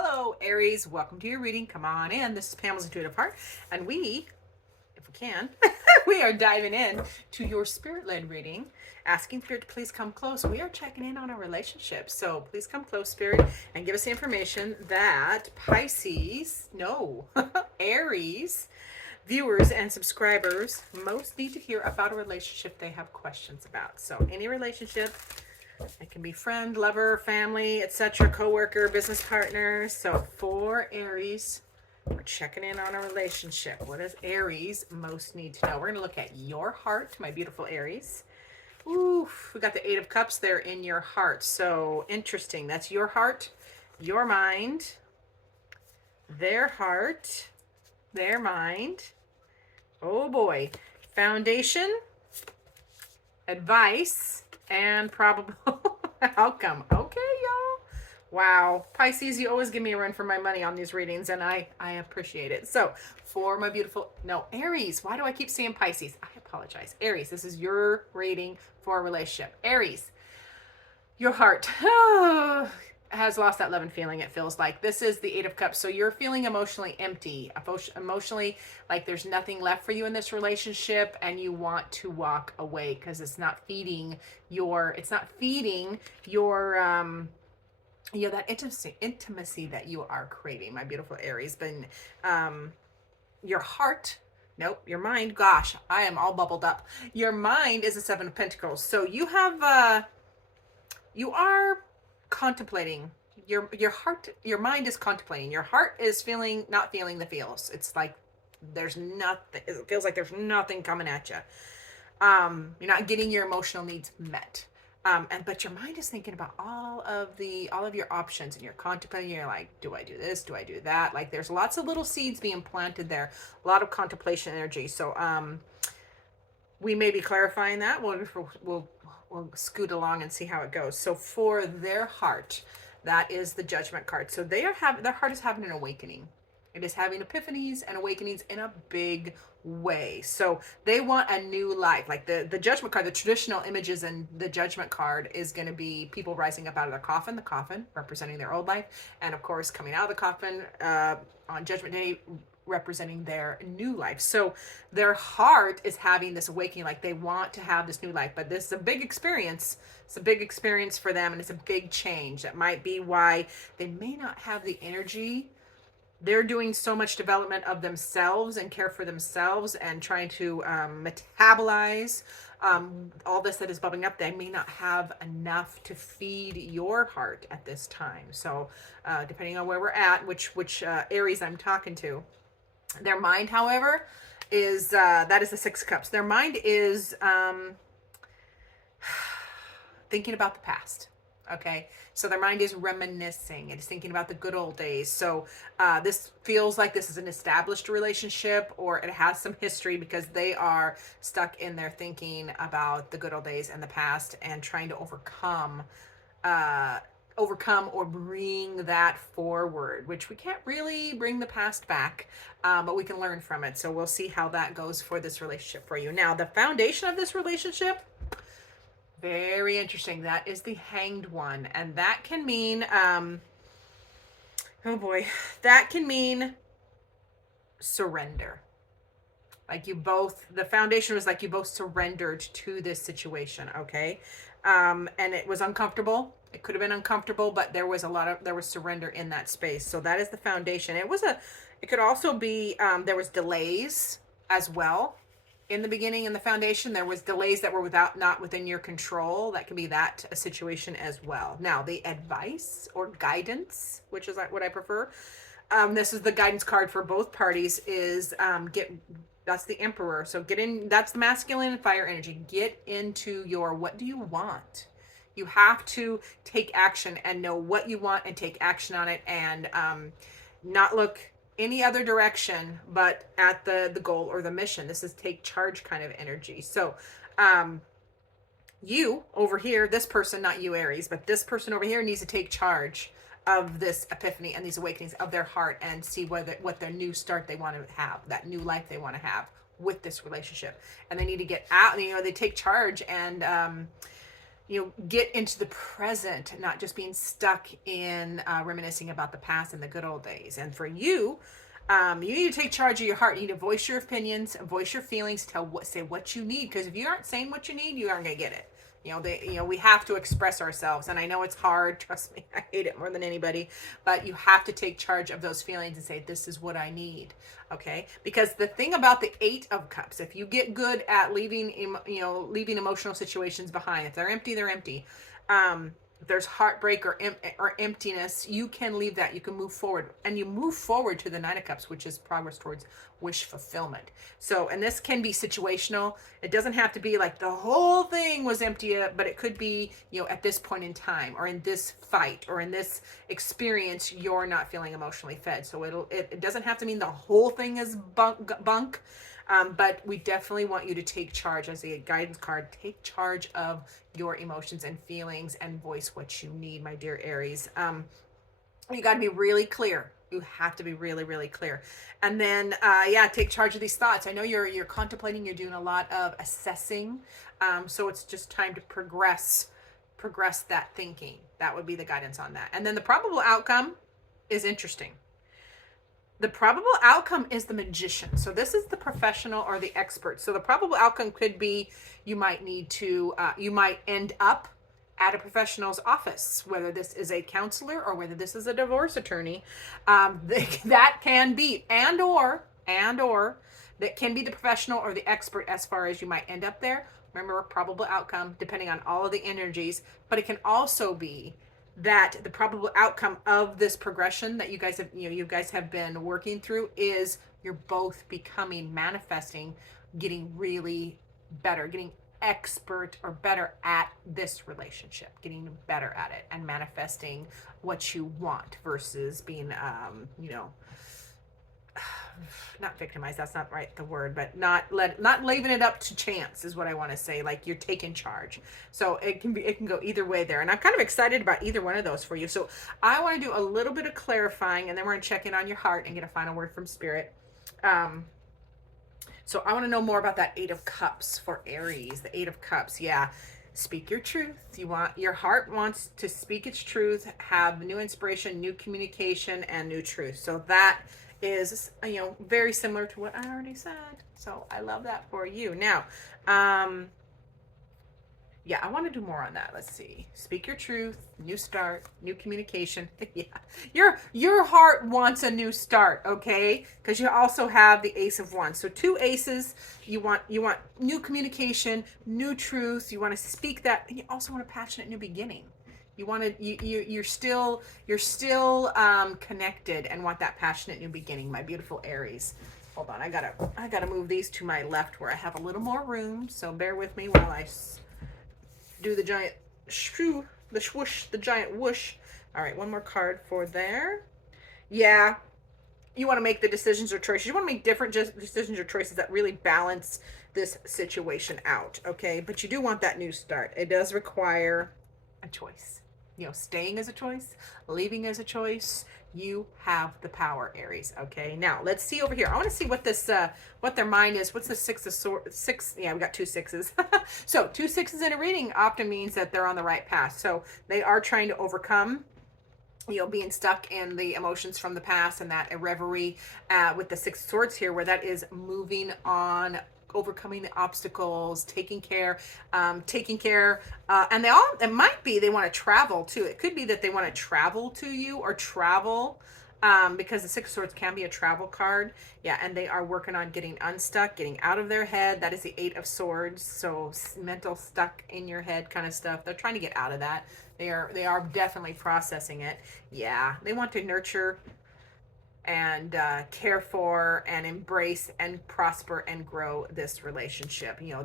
Hello, Aries. Welcome to your reading. Come on in. This is Pamela's Intuitive Heart, and we, if we can, we are diving in to your spirit-led reading, asking Spirit to please come close. We are checking in on a relationship, so please come close, Spirit, and give us the information that Pisces, no, Aries viewers and subscribers most need to hear about a relationship they have questions about. So any relationship, it can be friend, lover, family, etc., coworker, business partner. So for Aries, we're checking in on a relationship. What does Aries most need to know? We're going to look at your heart, my beautiful Aries. Ooh, we got the Eight of Cups there in your heart. So interesting. That's your heart, your mind, their heart, their mind. Oh boy. Foundation, advice, and probable outcome. Okay, y'all. Wow. Pisces, you always give me a run for my money on these readings, and I appreciate it. So, for my beautiful, no, Aries. Why do I keep saying Pisces? I apologize. Aries, this is your reading for a relationship. Aries, your heart has lost that love and feeling. It feels like this is the Eight of Cups. So you're feeling emotionally empty, emotionally like there's nothing left for you in this relationship, and you want to walk away because it's not feeding your, that intimacy that you are craving, my beautiful Aries. But your heart, nope, your mind, gosh, I am all bubbled up. Your mind is a Seven of Pentacles. So you are contemplating. Your heart, your mind is contemplating. Your heart is not feeling the feels. It's like there's nothing. It feels like there's nothing coming at you. You're not getting your emotional needs met. But your mind is thinking about all of your options, and you're contemplating. You're like, do I do this? Do I do that? Like, there's lots of little seeds being planted there. A lot of contemplation energy. So we may be clarifying that. We'll scoot along and see how it goes. So for their heart, that is the Judgment card. So their heart is having an awakening. It is having epiphanies and awakenings in a big way. So they want a new life. Like the Judgment card, the traditional images in the Judgment card is going to be people rising up out of the coffin representing their old life, and of course coming out of the coffin on Judgment Day, representing their new life. So their heart is having this awakening, like they want to have this new life, but this is a big experience. It's a big experience for them, and it's a big change. That might be why they may not have the energy. They're doing so much development of themselves and care for themselves and trying to metabolize all this that is bubbling up. They may not have enough to feed your heart at this time. So depending on where we're at, which Aries I'm talking to, their mind, however, is that is the Six of Cups. Their mind is thinking about the past. Okay, so their mind is reminiscing. It is thinking about the good old days. So this feels like this is an established relationship, or it has some history, because they are stuck in their thinking about the good old days and the past, and trying to overcome or bring that forward, which we can't really bring the past back, but we can learn from it. So we'll see how that goes for this relationship for you. Now, the foundation of this relationship, very interesting. That is the Hanged One, and that can mean oh boy, that can mean surrender. Like the foundation was like you both surrendered to this situation. Okay. And it was uncomfortable. It could have been uncomfortable, but there was surrender in that space. So that is the foundation. It could also be, there was delays as well. In the beginning, in the foundation, there was delays that were not within your control. That can be a situation as well. Now, the advice or guidance, which is what I prefer. This is the guidance card for both parties, is that's the Emperor. So that's the masculine and fire energy. Get into what do you want? You have to take action and know what you want and take action on it, and not look any other direction but at the goal or the mission. This is take charge kind of energy. So you over here, this person, not you Aries, but this person over here needs to take charge of this epiphany and these awakenings of their heart, and see what their new start they want to have, that new life they want to have with this relationship. And they need to get out, they take charge and get into the present, not just being stuck in reminiscing about the past and the good old days. And for you, you need to take charge of your heart. You need to voice your opinions, voice your feelings, say what you need. Because if you aren't saying what you need, you aren't gonna get it. We have to express ourselves, and I know it's hard. Trust me, I hate it more than anybody. But you have to take charge of those feelings and say, "This is what I need." Okay? Because the thing about the Eight of Cups, if you get good at leaving emotional situations behind, if they're empty, they're empty. If there's heartbreak or emptiness, you can leave that. You can move forward, and you move forward to the Nine of Cups, which is progress towards wish fulfillment. So, and this can be situational. It doesn't have to be like the whole thing was empty, but it could be, at this point in time, or in this fight, or in this experience, you're not feeling emotionally fed. So it doesn't have to mean the whole thing is bunk. But we definitely want you to take charge as a guidance card. Take charge of your emotions and feelings and voice what you need, my dear Aries. You got to be really clear. You have to be really, really clear. And then, take charge of these thoughts. I know you're contemplating, you're doing a lot of assessing. So it's just time to progress that thinking. That would be the guidance on that. And then the probable outcome is interesting. The probable outcome is the magician. So this is the professional or the expert. So the probable outcome could be you might end up at a professional's office, whether this is a counselor or whether this is a divorce attorney. That can be, and or that can be the professional or the expert as far as you might end up there. Remember, probable outcome, depending on all of the energies, but it can also be that the probable outcome of this progression that you guys have been working through is you're both manifesting, getting really better, getting expert or better at this relationship, getting better at it and manifesting what you want versus being, not victimized, that's not right the word, but not leaving it up to chance is what I want to say. Like you're taking charge. So it can go either way there, and I'm kind of excited about either one of those for you. So I want to do a little bit of clarifying, and then we're going to check in on your heart and get a final word from Spirit. So I want to know more about that Eight of Cups for Aries. The Eight of Cups, speak your truth. Your heart wants to speak its truth, have new inspiration, new communication, and new truth. So that is, very similar to what I already said. So I love that for you. Now, I want to do more on that. Let's see. Speak your truth, new start, new communication. Your heart wants a new start, okay? Because you also have the Ace of Wands. So two aces. You want new communication, new truth. You want to speak that, and you also want a passionate new beginning. You want to, you're still connected and want that passionate new beginning, my beautiful Aries. Hold on, I gotta move these to my left where I have a little more room. So bear with me while I do the giant shoo, the swoosh, the giant whoosh. All right, one more card for there. Yeah, you want to make the decisions or choices. You want to make different decisions or choices that really balance this situation out, okay? But you do want that new start. It does require a choice. Staying is a choice, leaving is a choice. You have the power, Aries. Okay, now let's see over here. I want to see what this, what their mind is. What's the Six of Swords? Six. Yeah, we got two sixes. So 2 6s in a reading often means that they're on the right path. So they are trying to overcome, being stuck in the emotions from the past and that reverie with the Six of Swords here, where that is moving on, overcoming the obstacles, taking care, and it might be they want to travel too. It could be that they want to travel to you or travel, because the Six of Swords can be a travel card. And they are working on getting unstuck, getting out of their head. That is the Eight of Swords. So mental stuck in your head kind of stuff. They're trying to get out of that. They are definitely processing it. They want to nurture and care for and embrace and prosper and grow this relationship. You're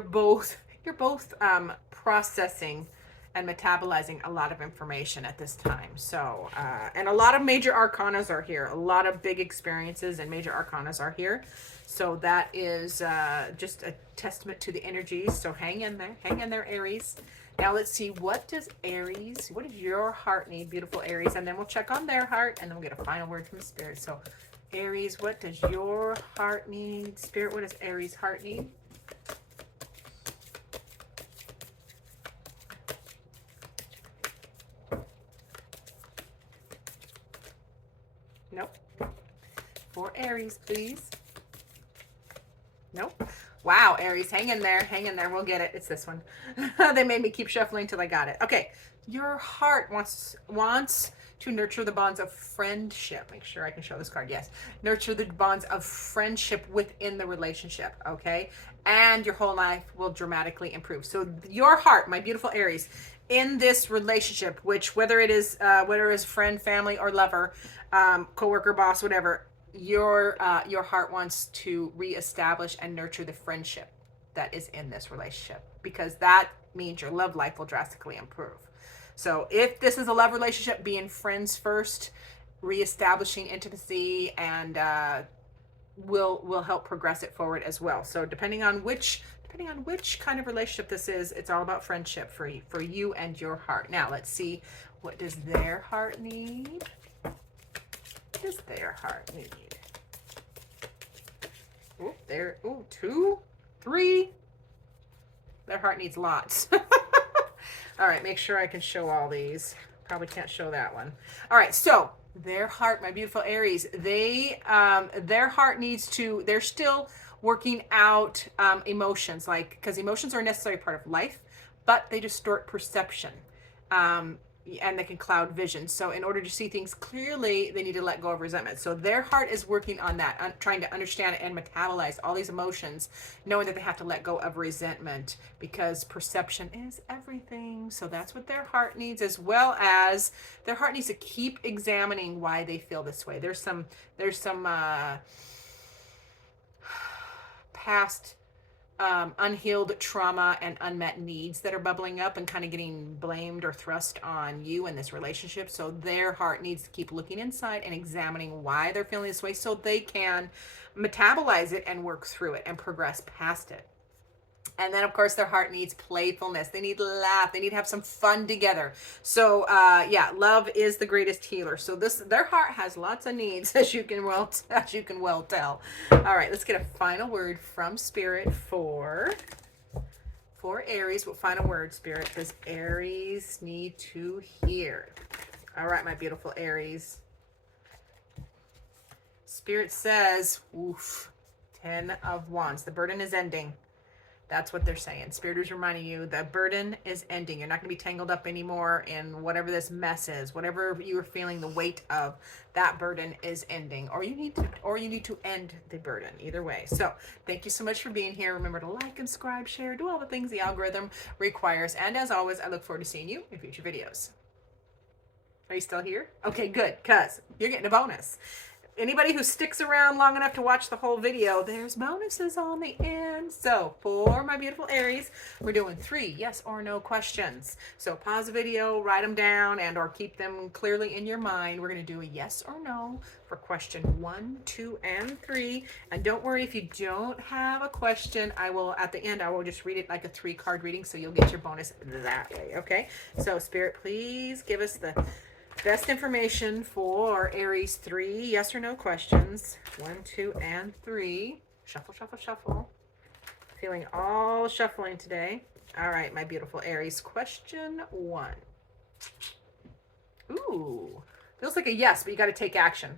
both processing and metabolizing a lot of information at this time. So and a lot of major arcanas are here. A lot of big experiences and major arcanas are here. So that is just a testament to the energies. So hang in there, Aries. Now let's see, what does your heart need, beautiful Aries? And then we'll check on their heart, and then we'll get a final word from Spirit. So Aries, what does your heart need? Spirit, what does Aries' heart need? Nope. For Aries, please. Nope. Wow, Aries, hang in there. Hang in there. We'll get it. It's this one. They made me keep shuffling till I got it. Okay. Your heart wants to nurture the bonds of friendship. Make sure I can show this card. Yes. Nurture the bonds of friendship within the relationship. Okay. And your whole life will dramatically improve. So your heart, my beautiful Aries, in this relationship, which whether it is friend, family, or lover, coworker, boss, whatever, your heart wants to reestablish and nurture the friendship that is in this relationship, because that means your love life will drastically improve. So if this is a love relationship, being friends first, reestablishing intimacy, and will help progress it forward as well. So depending on which kind of relationship this is, it's all about friendship for you and your heart. Now let's see, what does their heart need? What does their heart need? Oh, there. Oh, 2, 3. Their heart needs lots. All right, make sure I can show all these. Probably can't show that one. All right, so their heart, my beautiful Aries, their heart needs to, they're still working out emotions, like, because emotions are a necessary part of life, but they distort perception. And they can cloud vision. So in order to see things clearly, they need to let go of resentment. So their heart is working on that, trying to understand and metabolize all these emotions, knowing that they have to let go of resentment, because perception is everything. So that's what their heart needs, as well as their heart needs to keep examining why they feel this way. There's some past unhealed trauma and unmet needs that are bubbling up and kind of getting blamed or thrust on you in this relationship. So their heart needs to keep looking inside and examining why they're feeling this way, so they can metabolize it and work through it and progress past it. And then, of course, their heart needs playfulness. They need to laugh. They need to have some fun together. So, yeah, love is the greatest healer. So their heart has lots of needs, as you can well tell. All right, let's get a final word from Spirit for Aries. What final word, Spirit, does Aries need to hear? All right, my beautiful Aries. Spirit says, oof, 10 of Wands. The burden is ending. That's what they're saying. Spirit is reminding you the burden is ending. You're not going to be tangled up anymore in whatever this mess is. Whatever you are feeling the weight of, that burden is ending. Or you need to end the burden. Either way. So thank you so much for being here. Remember to like and subscribe, share, do all the things the algorithm requires. And as always, I look forward to seeing you in future videos. Are you still here? Okay, good, because you're getting a bonus. Anybody who sticks around long enough to watch the whole video, there's bonuses on the end. So for my beautiful Aries, we're doing 3 yes or no questions. So pause the video, write them down, and or keep them clearly in your mind. We're going to do a yes or no for question 1, 2, and 3. And don't worry if you don't have a question. At the end, I will just read it like a 3-card reading, so you'll get your bonus that way. Okay? So Spirit, please give us the best information for Aries. 3 yes or no questions. 1, 2, and 3. Shuffle, shuffle, shuffle. Feeling all shuffling today. All right, my beautiful Aries. Question 1. Ooh, feels like a yes, but you got to take action.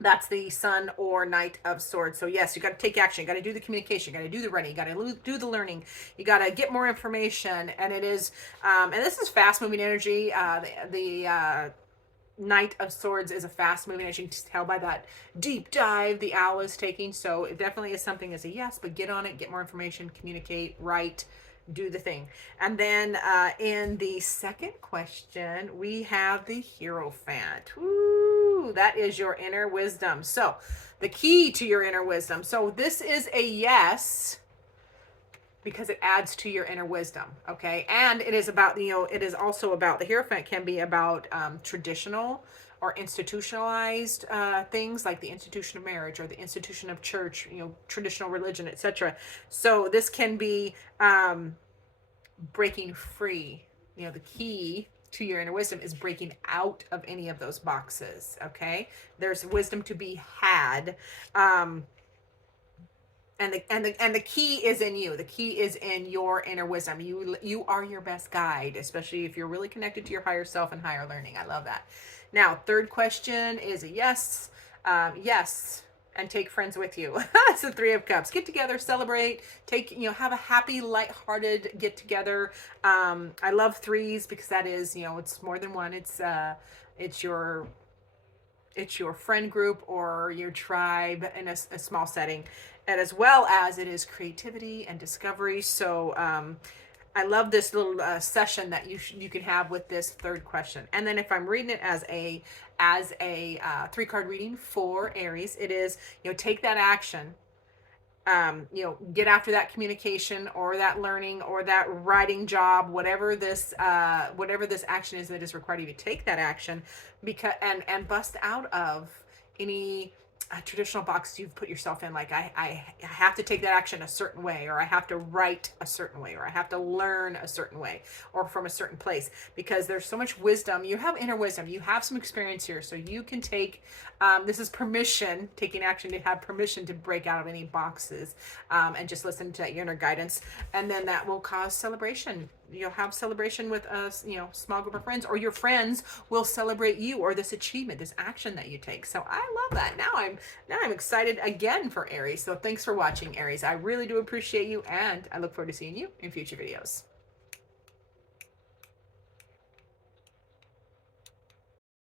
That's the Sun or Knight of Swords. So yes, you got to take action. You got to do the communication. You got to do the writing. You got to do the learning. You got to get more information. And it is, and this is fast moving energy. The Knight of Swords is a fast moving, as you can tell by that deep dive the owl is taking. So it definitely is something as a yes, but get on it, get more information, communicate, write, do the thing. And then in the second question, we have the Hierophant. Ooh, that is your inner wisdom. So the key to your inner wisdom. So this is a yes, because it adds to your inner wisdom. Okay. And it is about, it is also about, the Hierophant can be about traditional or institutionalized things, like the institution of marriage or the institution of church, traditional religion, etc. So this can be breaking free. The key to your inner wisdom is breaking out of any of those boxes. Okay, there's wisdom to be had. And the key is in you. The key is in your inner wisdom. You are your best guide, especially if you're really connected to your higher self and higher learning. I love that. Now, third question is a yes. Yes, and take friends with you. It's the Three of Cups. Get together, celebrate, have a happy, lighthearted get together. I love threes because that is, it's more than one. It's your friend group or your tribe in a small setting, and as well as it is creativity and discovery. So I love this little session that you can have with this third question. And then if I'm reading it as a 3-card reading for Aries, it is, take that action. Get after that communication or that learning or that writing job, whatever this action is that is required of you. Take that action because and bust out of any traditional box you've put yourself in. Like I have to take that action a certain way, or I have to write a certain way, or I have to learn a certain way, or from a certain place, because there's so much wisdom. You have inner wisdom. You have some experience here, so you can take. This is permission, taking action to have permission to break out of any boxes, and just listen to your inner guidance, and then that will cause celebration. You'll have celebration with a small group of friends, or your friends will celebrate you or this achievement, this action that you take. So I love that. Now I'm excited again for Aries. So thanks for watching, Aries. I really do appreciate you, and I look forward to seeing you in future videos.